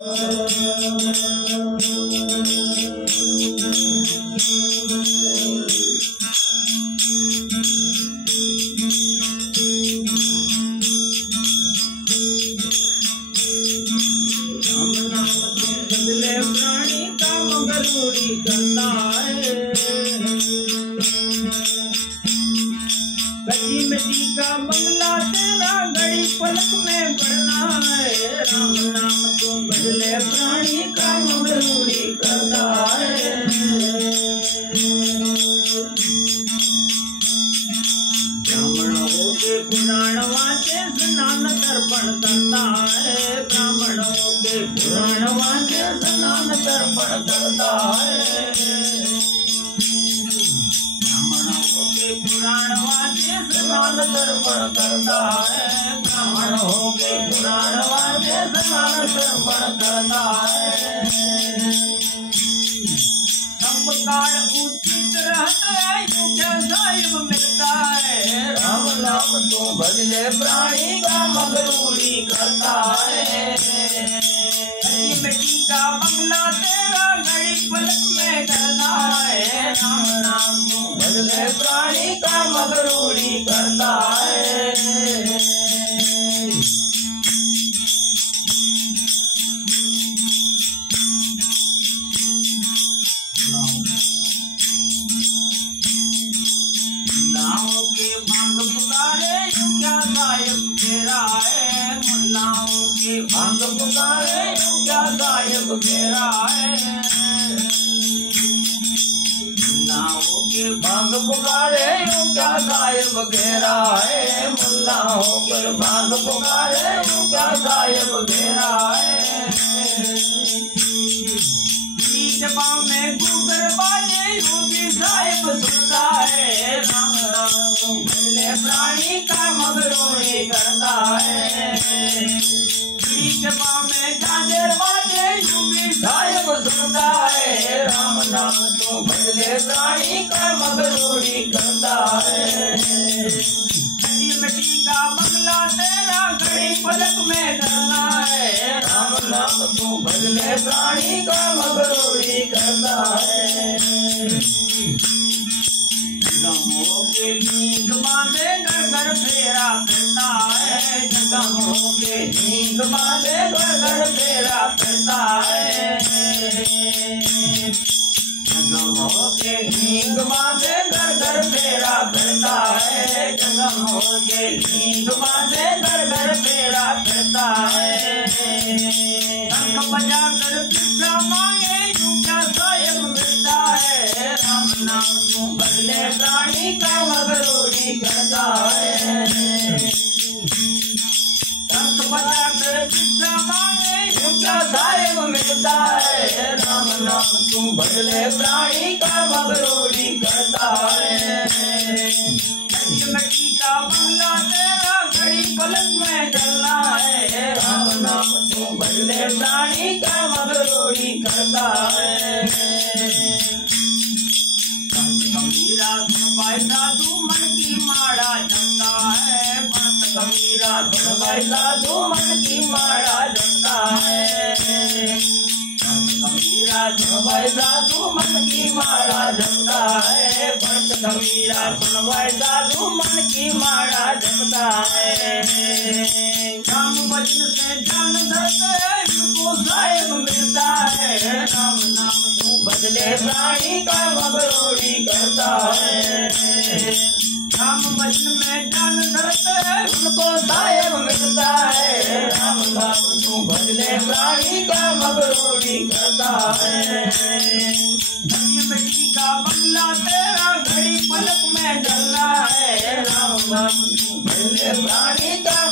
प्राणी का मगरूरी करता है, कच्ची मिट्टी का बंगला तेरा घड़ी पलक में बढ़ना है। राम नाम तो बदले प्राणी का मगरूरी करता है। ब्राह्मण होके पुराण वाचे स्नान तर्पण करता है। ब्राह्मण होके पुराण वाचे स्नान तर्पण करता है। ब्राह्मण होके पुराण वाचे स्नान तर्पण करता है। ब्राह्मण होके पुराण वाचे स्नान तर्पण करता है। काल उचित रहता है युग साहिब मिलता है। राम नाम तो बदले प्राणी का मगरूरी करता है। कच्ची मिट्टी का बंगला तेरा घड़ी पलक में करना है। राम नाम तो बदले प्राणी का मगरूरी करता है। मुल्लाओं के भांग पुकारे क्या गायब मेरा है। मुल्लाओं के भांग पुकारे क्या गायब मेरा है। मुल्लाओं के भांग पुकारे क्या गायब घेरा है। मुल्लाओं के भांग पुकारे क्या गायब घेरा है। जबां में गुगर बाजे योगी साहिब सुनता है। राम नाम बदले प्राणी का मगरूरी करता है। जबां में जागर बाजे योगी साहिब सुनता है। राम नाम तो बदले प्राणी का मगरूरी करता है। कच्ची मिट्टी का बंगला तेरा घड़ी पलक में करना है। राम नाम तो बदले प्राणी का मगरूरी करता है। जगमों के नींद बांधे घर घर फेरा फिरता है। जगमों के नींद बांधे घर घर फेरा फिरता है। जगमों के नींद बांधे घर घर फेरा फिरता है। जगमों के नींद बांधे घर घर फेरा फिरता है। शंख बजाकर भिक्षा मांगे यूं साहिब मिलता है। राम नाम तो बदले प्राणी का मगरूरी करता है। शंख बजाकर भिक्षा मांगे यूं साहिब मिलता है। राम नाम तू बदले प्राणी का मगरूरी करता है। कच्ची मिट्टी का बंगला तेरा घड़ी पलक में चलना है। राम नाम तू बदले प्राणी का मगरूरी करता है। कबीरा भाई साधु मन की माड़ा जमता है। भक्त कबीरा भाई साधु मन की माड़ा जमता है। कबीरा भाई साधु मन की माड़ा जमता है। भक्त कबीरा भाई साधु मन की माड़ा जमता है। राम वचन से जान धरते इनको साहिब मिलता है। राम नाम तू बदले प्राणी का मगरूरी करता है। राम वचन में जान धरते उनको साहिब मिलता है। राम नाम तू बदले प्राणी का मगरूरी करता है। कच्ची मिट्टी का बंगला तेरा घड़ी पलक में डलना है। राम नाम तू बदले प्राणी का